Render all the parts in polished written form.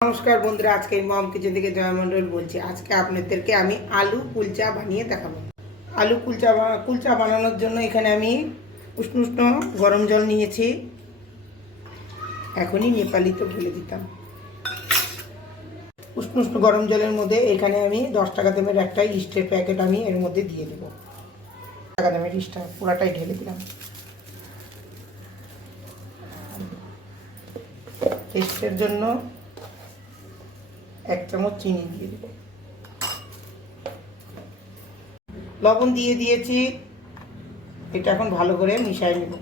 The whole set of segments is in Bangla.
নমস্কার বন্ধুরা, আজকে মম কিচেন থেকে জয়া মণ্ডল বলছি। আজকে আপনাদেরকে আমি আলু কুলচা বানিয়ে দেখাবো। আলু কুলচা বানানোর জন্য এখানে আমি উষ্ণ উষ্ণ গরম জল নিয়েছি। এখনই নেপালিতে বলে দিতাম। উষ্ণ উষ্ণ গরম জলের মধ্যে এখানে আমি 10 টাকা দামের একটা ইস্টের প্যাকেট আমি এর মধ্যে দিয়ে দেব। টাকা দামের ইস্টটা পুরাটাই ঢেলে দিলাম। টেস্টের জন্য 1 চামচ চিনি দিয়ে দেব। লবণ দিয়ে দিয়েছি। এটা এখন ভালো করে মিশিয়ে নেব।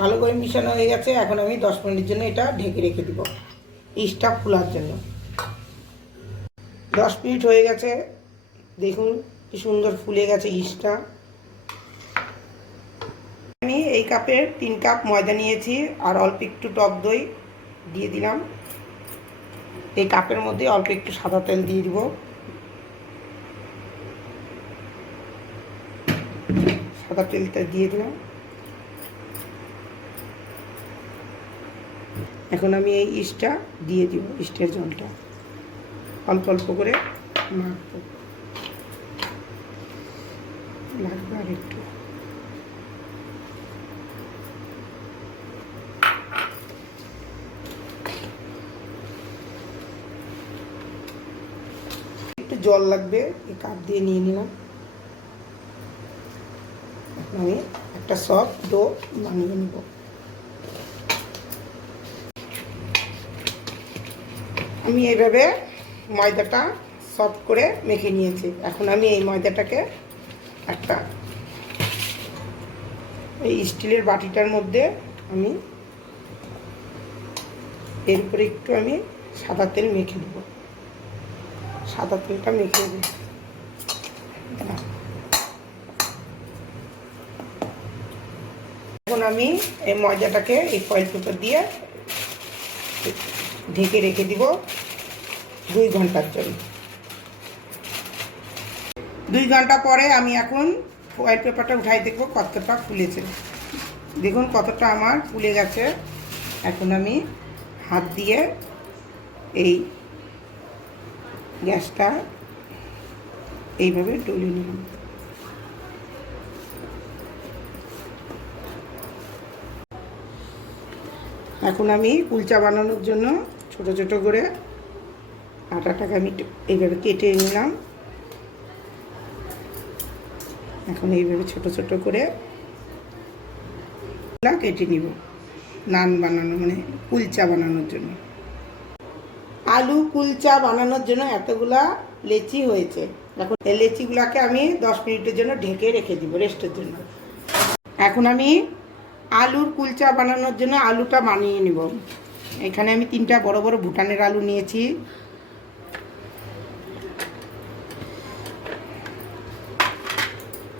ভালো করে মিশানো হয়ে গেছে। এখন আমি 10 মিনিটের জন্য এটা ঢেকে রেখে দেব ইস্টটা ফোলার জন্য। 10 মিনিট হয়ে গেছে। দেখুন কি সুন্দর ফুলে গেছে ইস্টটা। আমি এই কাপের 3 কাপ ময়দা নিয়েছি আর অল্প একটু টক দই দিয়ে দিলাম। এই কাপের মধ্যে অল্প একটু সাদা তেল দিয়ে দিব। সাদা তেলটা দিয়ে দিলাম। এখন আমি এই ইস্টটা দিয়ে দিব। ইস্টের জলটা অল্প অল্প করে মাখবো। লাগবে আর একটু। একটু জল লাগবে, এই কাপ দিয়ে নিয়ে নিলাম। এখন আমি একটা সফট ডো বানিয়ে নেব। আমি এইভাবে ময়দাটা সফট করে মেখে নিয়েছি। এখন আমি এই ময়দাটাকে একটা এই স্টিলের বাটিটার মধ্যে আমি এর উপরে একটু আমি সাদা তেল মেখে দেব। সাদা তেলটা মেখে দেব। এখন আমি এই ময়দাটাকে এই ফয়েল পেপার দিয়ে ঢেকে রেখে দিব 2 ঘন্টার জন্য। 2 ঘন্টা পরে আমি এখন ফয়েল পেপারটা উঠাই দেখব কতটা ফুলেছে। দেখুন কতটা আমার ফুলে গেছে। এখন আমি হাত দিয়ে এই গ্যাসটা এইভাবে ডলে নিলাম। এখন আমি কুলচা বানানোর জন্য ছোট ছোট করে আটাটাকে আমি এইভাবে কেটে নিলাম। এখন এইভাবে ছোট ছোট করে কেটে নিব নান বানানো মানে কুলচা বানানোর জন্য। আলু কুলচা বানানোর জন্য এতগুলা লেচি হয়েছে। এখন এই লেচিগুলাকে আমি 10 মিনিটের জন্য ঢেকে রেখে দিব রেস্টের জন্য। এখন আমি আলুর কুলচা বানানোর জন্য আলুটা বানিয়ে নিব। এখানে আমি 3টা বড় বড় ভুটানের আলু নিয়েছি।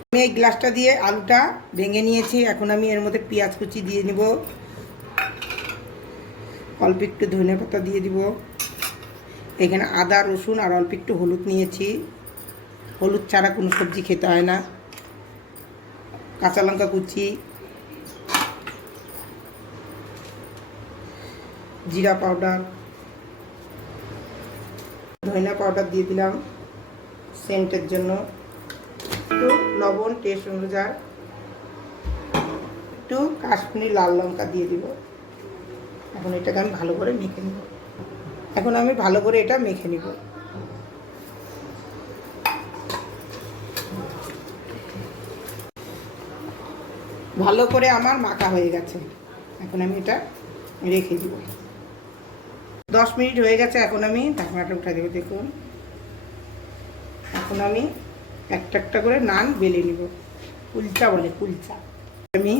আমি এই গ্লাসটা দিয়ে আলুটা ভেঙে নিয়েছি। এখন আমি এর মধ্যে পেঁয়াজ কুচি দিয়ে নিব। অল্প একটু ধনে পাতা দিয়ে দিব। এখানে আদা রসুন আর অল্প একটু হলুদ নিয়েছি। হলুদ ছাড়া কোনো সবজি খেতে হয় না। কাঁচা লঙ্কা কুচি, জিরা পাউডার, ধনিয়া পাউডার দিয়ে দিলাম সেন্টের জন্য। একটু লবণ টেস্ট অনুযায়ী, একটু কাশ্মীরি লাল লঙ্কা দিয়ে দিব। এখন এটাকে আমি ভালো করে মেখে নেব। এখন আমি ভালো করে এটা মেখে নিব। ভালো করে আমার মাখা হয়ে গেছে। এখন আমি এটা রেখে দিব। 10 মিনিট হয়ে গেছে। এখন আমি ঢাকনাটা উঠে দেবো। দেখুন এখন আমি একটা একটা করে নান বেলে নিব। কুলচা বলে কুলচা। আমি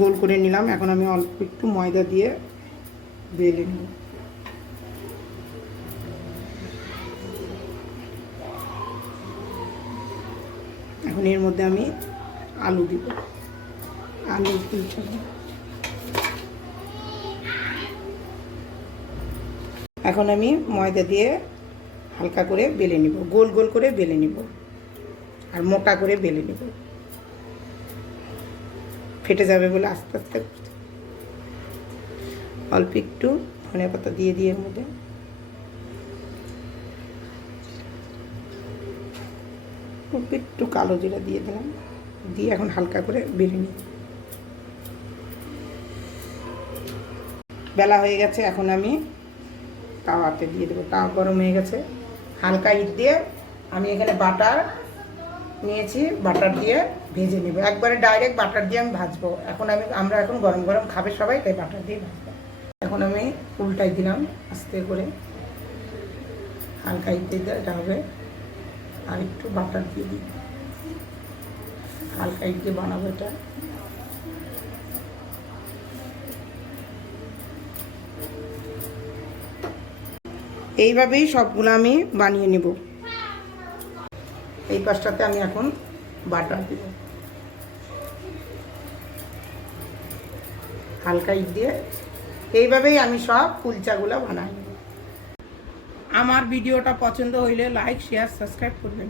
গোল করে নিলাম। এখন আমি অল্প একটু ময়দা দিয়ে বেলে নিব। এখন এর মধ্যে আমি আলু দিব। আলু কুলচা এখন আমি ময়দা দিয়ে হালকা করে বেলে নিব। গোল গোল করে বেলে নিব আর মোটা করে বেলে নিব। ফেটে যাবে বলে আস্তে আস্তে অল্প একটু ধনে পাতা দিয়ে এর মধ্যে অল্প একটু কালো জিরা দিয়ে দিলাম, দিয়ে এখন হালকা করে বেড়ে নিই। বেলা হয়ে গেছে, এখন আমি তাওয়াতে দিয়ে দেবো। তাওয়া গরম হয়ে গেছে, হালকা হিট দিয়ে আমি এখানে বাটার নিয়েছি, বাটার দিয়ে ভেজে নেব। একবারে ডাইরেক্ট বাটার দিয়ে আমি ভাজবো। আমরা এখন গরম গরম খাবে সবাই, তাই বাটার দিয়ে ভাজবো। এখন আমি উল্টাই দিলাম আস্তে করে, হালকা হিট দিয়ে এটা হবে। আর একটু বাটার দিয়ে দিই, হালকা হিট দিয়ে বানাবো এটা। এইভাবেই সবগুলো আমি বানিয়ে নেব। এই পাশটাতে আমি এখন বাটার দিব, হালকা হিট দিয়ে। এইভাবেই আমি সব কুলচাগুলো বানাই নেব। আমার ভিডিওটা পছন্দ হইলে লাইক, শেয়ার, সাবস্ক্রাইব করবেন।